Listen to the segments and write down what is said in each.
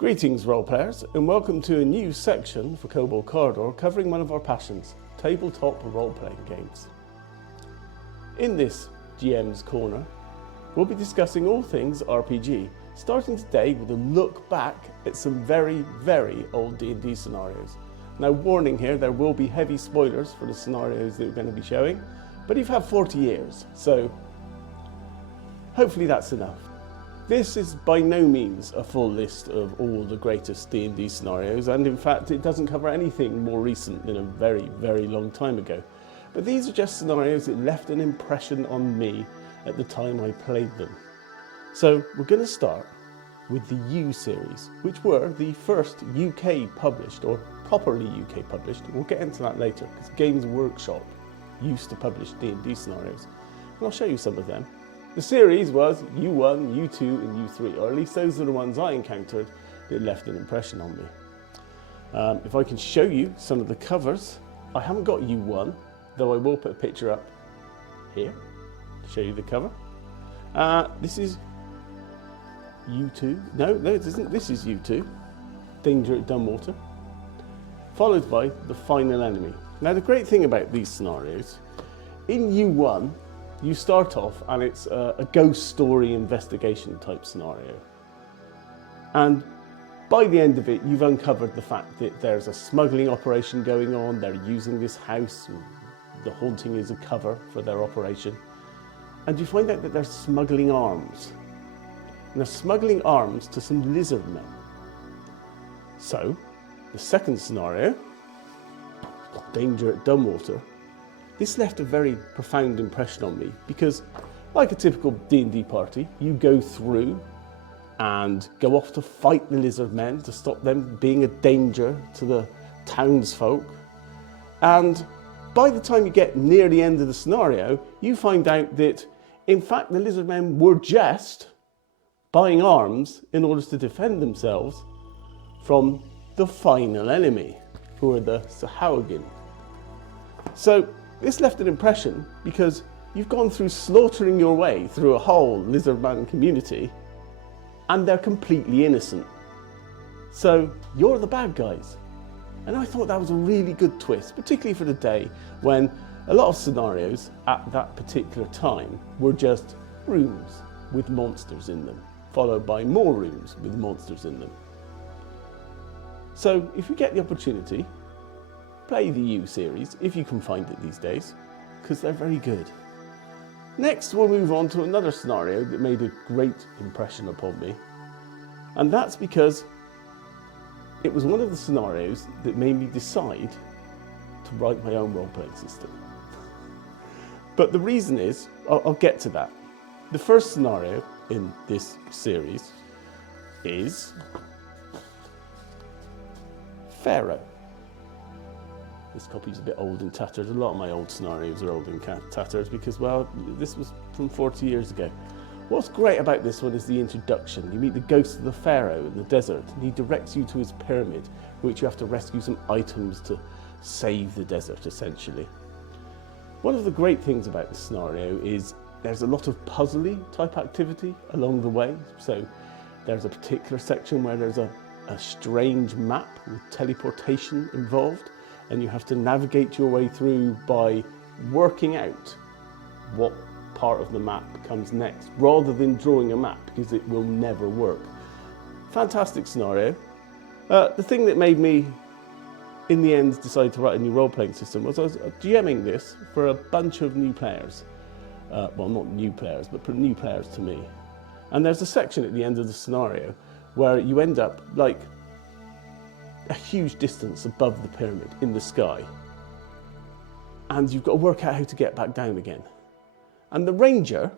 Greetings roleplayers, and welcome to a new section for Kobold Korridor covering one of our passions, tabletop role-playing games. In this GM's Corner, we'll be discussing all things RPG, starting today with a look back at some very, very old D&D scenarios. Now warning here, there will be heavy spoilers for the scenarios that we're going to be showing, but you've had 40 years, so hopefully that's enough. This is by no means a full list of all the greatest D&D scenarios, and in fact it doesn't cover anything more recent than a very, very long time ago. But these are just scenarios that left an impression on me at the time I played them. So we're going to start with the U series, which were the first UK published, or properly UK published. We'll get into that later, because Games Workshop used to publish D&D scenarios, and I'll show you some of them. The series was U1, U2 and U3, or at least those are the ones I encountered that left an impression on me. If I can show you some of the covers, I haven't got U1, though I will put a picture up here to show you the cover. This is U2, no it isn't, this is U2, Danger at Dunwater, followed by The Final Enemy. Now the great thing about these scenarios, in U1, you start off and it's a ghost story investigation type scenario. And by the end of it, you've uncovered the fact that there's a smuggling operation going on, they're using this house, and the haunting is a cover for their operation. And you find out that they're smuggling arms. And they're smuggling arms to some lizard men. So, the second scenario, Danger at Dunwater, this left a very profound impression on me because, like a typical D&D party, you go through and go off to fight the lizard men to stop them being a danger to the townsfolk. And by the time you get near the end of the scenario, you find out that, in fact, the lizard men were just buying arms in order to defend themselves from the final enemy, who are the Sahawagin. So, this left an impression because you've gone through slaughtering your way through a whole lizardman community and they're completely innocent. So you're the bad guys. And I thought that was a really good twist, particularly for the day when a lot of scenarios at that particular time were just rooms with monsters in them, followed by more rooms with monsters in them. So if you get the opportunity, play the U series, if you can find it these days, because they're very good. Next, we'll move on to another scenario that made a great impression upon me. And that's because it was one of the scenarios that made me decide to write my own role-playing system. But the reason is, I'll get to that. The first scenario in this series is Pharaoh. This copy's a bit old and tattered. A lot of my old scenarios are old and tattered because, well, this was from 40 years ago. What's great about this one is the introduction. You meet the ghost of the pharaoh in the desert, and he directs you to his pyramid, which you have to rescue some items to save the desert, essentially. One of the great things about this scenario is there's a lot of puzzly type activity along the way. So there's a particular section where there's a strange map with teleportation involved, and you have to navigate your way through by working out what part of the map comes next, rather than drawing a map, because it will never work. Fantastic scenario. The thing that made me, in the end, decide to write a new role-playing system was I was GMing this for a bunch of new players. Well, not new players, but new players to me. And there's a section at the end of the scenario where you end up like a huge distance above the pyramid in the sky, and you've got to work out how to get back down again. And the ranger,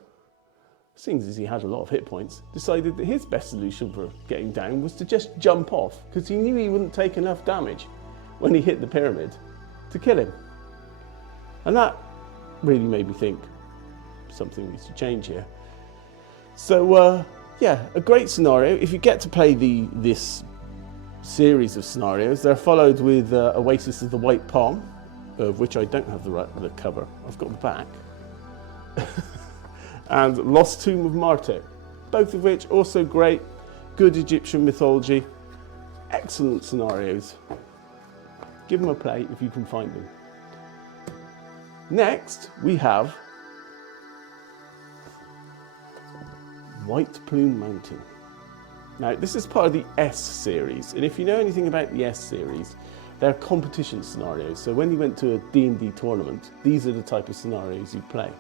seeing as he had a lot of hit points, decided that his best solution for getting down was to just jump off, because he knew he wouldn't take enough damage when he hit the pyramid to kill him. And that really made me think something needs to change here. So yeah, a great scenario. If you get to play this series of scenarios, they're followed with Oasis of the White Palm, of which I don't have the cover. I've got the back. And Lost Tomb of Marte, both of which also great, good Egyptian mythology, excellent scenarios. Give them a play if you can find them. Next, we have White Plume Mountain. Now, this is part of the S series, and if you know anything about the S series, they're competition scenarios. So when you went to a D&D tournament, these are the type of scenarios you play.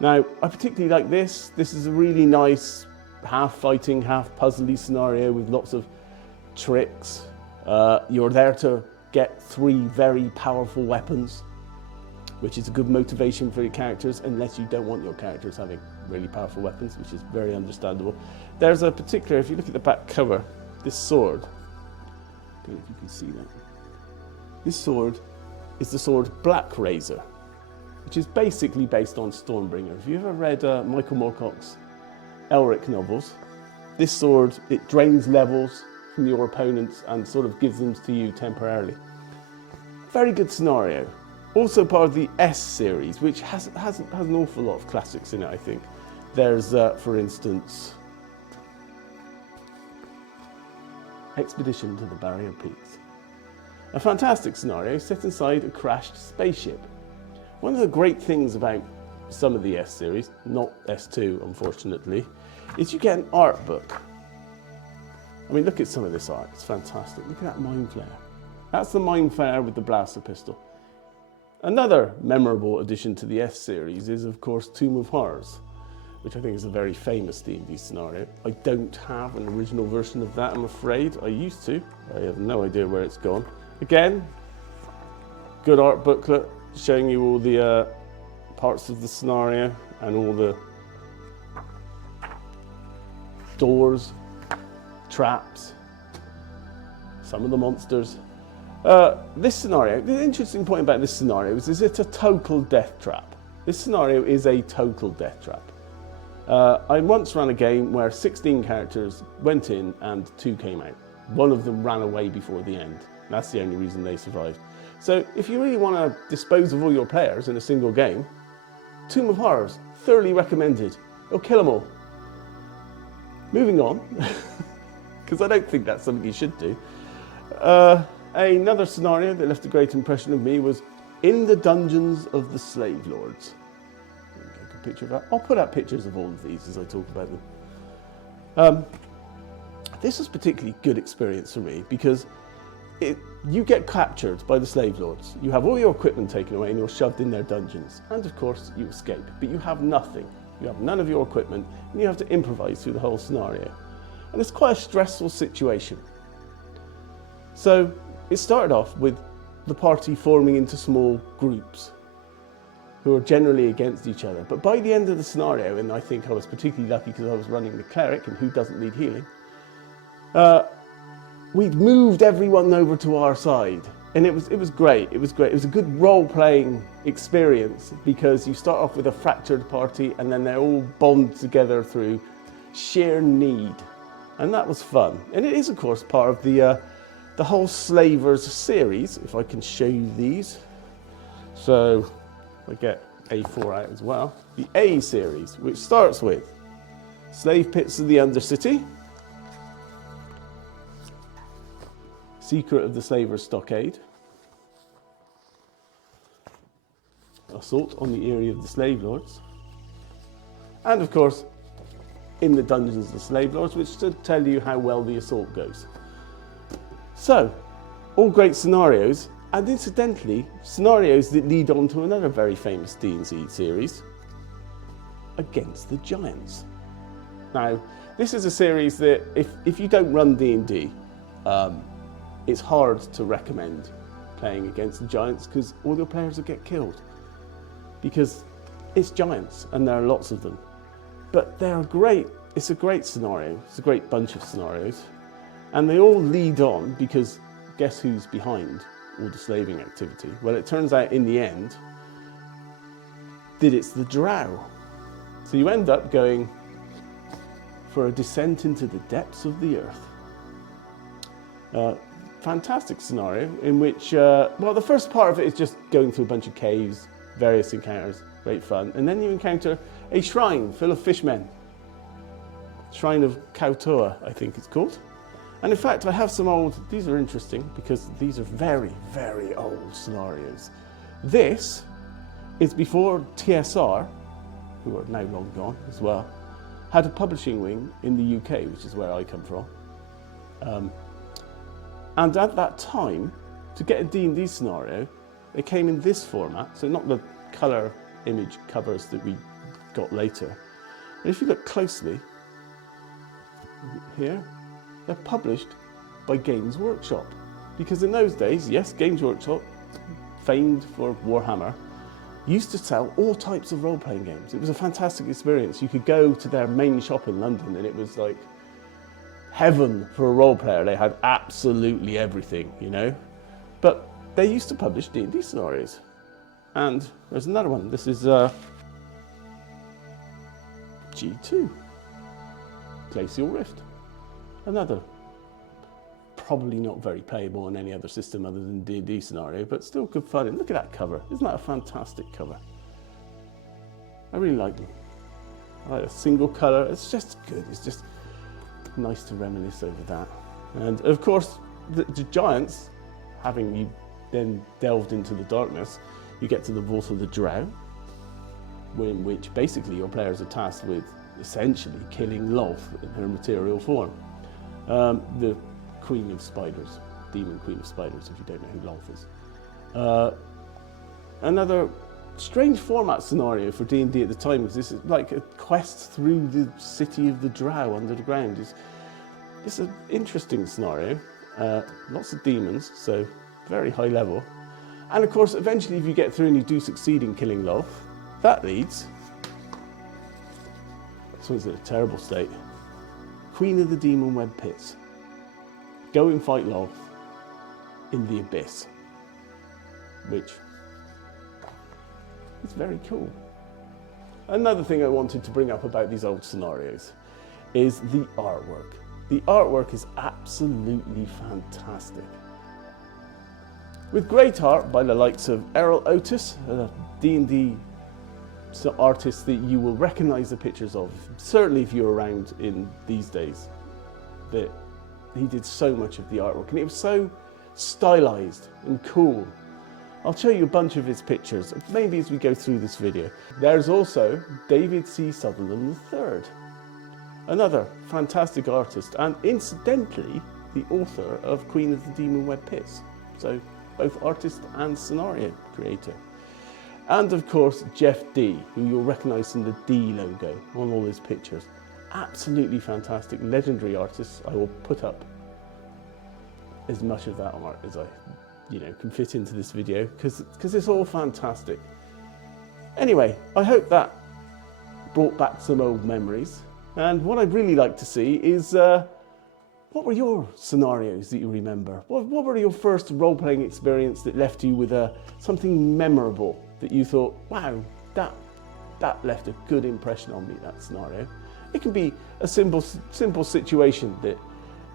Now, I particularly like this. This is a really nice half fighting, half puzzly scenario with lots of tricks. You're there to get 3 very powerful weapons, which is a good motivation for your characters, unless you don't want your characters having really powerful weapons, which is very understandable. There's a particular, if you look at the back cover, this sword, I don't know if you can see that. This sword is the sword Black Razor, which is basically based on Stormbringer. If you ever read Michael Moorcock's Elric novels, this sword, it drains levels from your opponents and sort of gives them to you temporarily. Very good scenario. Also part of the S series, which has an awful lot of classics in it, I think. There's, for instance, Expedition to the Barrier Peaks. A fantastic scenario set inside a crashed spaceship. One of the great things about some of the S series, not S2 unfortunately, is you get an art book. I mean, look at some of this art, it's fantastic. Look at that Mind Flare. That's the Mind Flare with the blaster pistol. Another memorable addition to the S series is, of course, Tomb of Horrors, which I think is a very famous D&D scenario. I don't have an original version of that, I'm afraid. I used to. I have no idea where it's gone. Again, good art booklet showing you all the parts of the scenario and all the doors, traps, some of the monsters. This scenario, the interesting point about this scenario is it's a total death trap. This scenario is a total death trap. I once ran a game where 16 characters went in and 2 came out. One of them ran away before the end. That's the only reason they survived. So if you really want to dispose of all your players in a single game, Tomb of Horrors, thoroughly recommended. It'll kill them all. Moving on, because I don't think that's something you should do. Another scenario that left a great impression of me was In the Dungeons of the Slave Lords. Take a picture of that. I'll put out pictures of all of these as I talk about them. This was a particularly good experience for me because you get captured by the slave lords. You have all your equipment taken away and you're shoved in their dungeons. And of course you escape, but you have nothing. You have none of your equipment and you have to improvise through the whole scenario. And it's quite a stressful situation. So it started off with the party forming into small groups who are generally against each other. But by the end of the scenario, and I think I was particularly lucky because I was running the cleric and who doesn't need healing, we'd moved everyone over to our side. And it was great, it was great. It was a good role-playing experience because you start off with a fractured party and then they're all bond together through sheer need. And that was fun. And it is, of course, part of the whole Slavers series, if I can show you these. So I get A4 out as well. The A series, which starts with Slave Pits of the Undercity, Secret of the Slavers Stockade, Assault on the Eyrie of the Slave Lords, and of course, In the Dungeons of the Slave Lords, which should tell you how well the assault goes. So, all great scenarios, and incidentally, scenarios that lead on to another very famous D&D series, Against the Giants. Now, this is a series that if you don't run D&D, it's hard to recommend playing Against the Giants because all your players will get killed. Because it's giants and there are lots of them. But they're great, it's a great scenario, it's a great bunch of scenarios. And they all lead on because guess who's behind all the slaving activity? Well, it turns out in the end that it's the Drow. So you end up going for a descent into the depths of the earth. Fantastic scenario in which, well, the first part of it is just going through a bunch of caves, various encounters, great fun. And then you encounter a shrine full of fishmen. Shrine of Kautoa, I think it's called. And in fact, I have some old, these are interesting because these are very, very old scenarios. This is before TSR, who are now long gone as well, had a publishing wing in the UK, which is where I come from. And at that time, to get a D&D scenario, they came in this format, so not the colour image covers that we got later. And if you look closely, here, they're published by Games Workshop. Because in those days, yes, Games Workshop, famed for Warhammer, used to sell all types of role-playing games. It was a fantastic experience. You could go to their main shop in London and it was like heaven for a role player. They had absolutely everything, you know. But they used to publish D&D scenarios. And there's another one. This is G2, Glacial Rift. Another, probably not very playable on any other system other than D&D scenario, but still good fun. And look at that cover. Isn't that a fantastic cover? I really like them. I like a single colour. It's just good. It's just nice to reminisce over that. And of course, the giants, having you then delved into the darkness, you get to the Vault of the Drow, in which basically your players are tasked with essentially killing Lolth in her material form. The Queen of Spiders, Demon Queen of Spiders, if you don't know who Lolth is. Another strange format scenario for D&D at the time was this is like a quest through the city of the Drow under the ground. It's an interesting scenario. Lots of demons, so very high level. And of course, eventually if you get through and you do succeed in killing Lolth, that leads, this one's in a terrible state, Queen of the Demon Web Pits. Go and fight Lolth in the Abyss, which is very cool. Another thing I wanted to bring up about these old scenarios is the artwork. The artwork is absolutely fantastic. With great art by the likes of Errol Otis, a D&D artist that you will recognise the pictures of, certainly if you're around in these days, that he did so much of the artwork and it was so stylised and cool. I'll show you a bunch of his pictures, maybe as we go through this video. There's also David C. Sutherland III, another fantastic artist and incidentally the author of Queen of the Demon Web Pits. So both artist and scenario creator. And of course Jeff D, who you'll recognise from the D logo on all his pictures. Absolutely fantastic, legendary artist. I will put up as much of that art as I can fit into this video because it's all fantastic. Anyway, I hope that brought back some old memories. And what I'd really like to see is what were your scenarios that you remember? What were your first role-playing experience that left you with something memorable that you thought, wow, that left a good impression on me, that scenario? It can be a simple situation that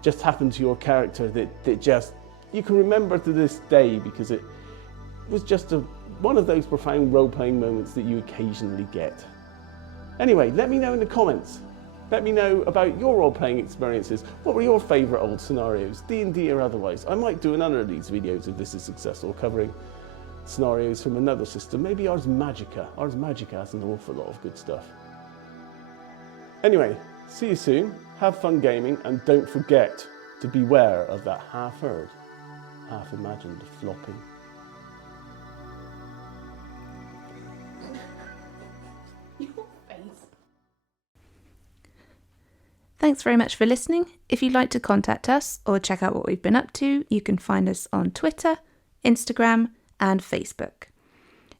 just happened to your character that just you can remember to this day because it was just one of those profound role-playing moments that you occasionally get. Anyway, let me know in the comments. Let me know about your role-playing experiences. What were your favourite old scenarios, D&D or otherwise? I might do another of these videos if this is successful, covering scenarios from another system. Maybe Ars Magica. Ars Magica has an awful lot of good stuff. Anyway, see you soon. Have fun gaming and don't forget to beware of that half-heard, half-imagined flopping. Thanks very much for listening. If you'd like to contact us or check out what we've been up to, you can find us on Twitter, Instagram, and Facebook.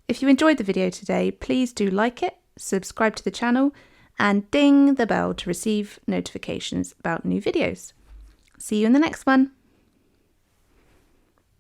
If you enjoyed the video today, please do like it, subscribe to the channel, and ding the bell to receive notifications about new videos. See you in the next one.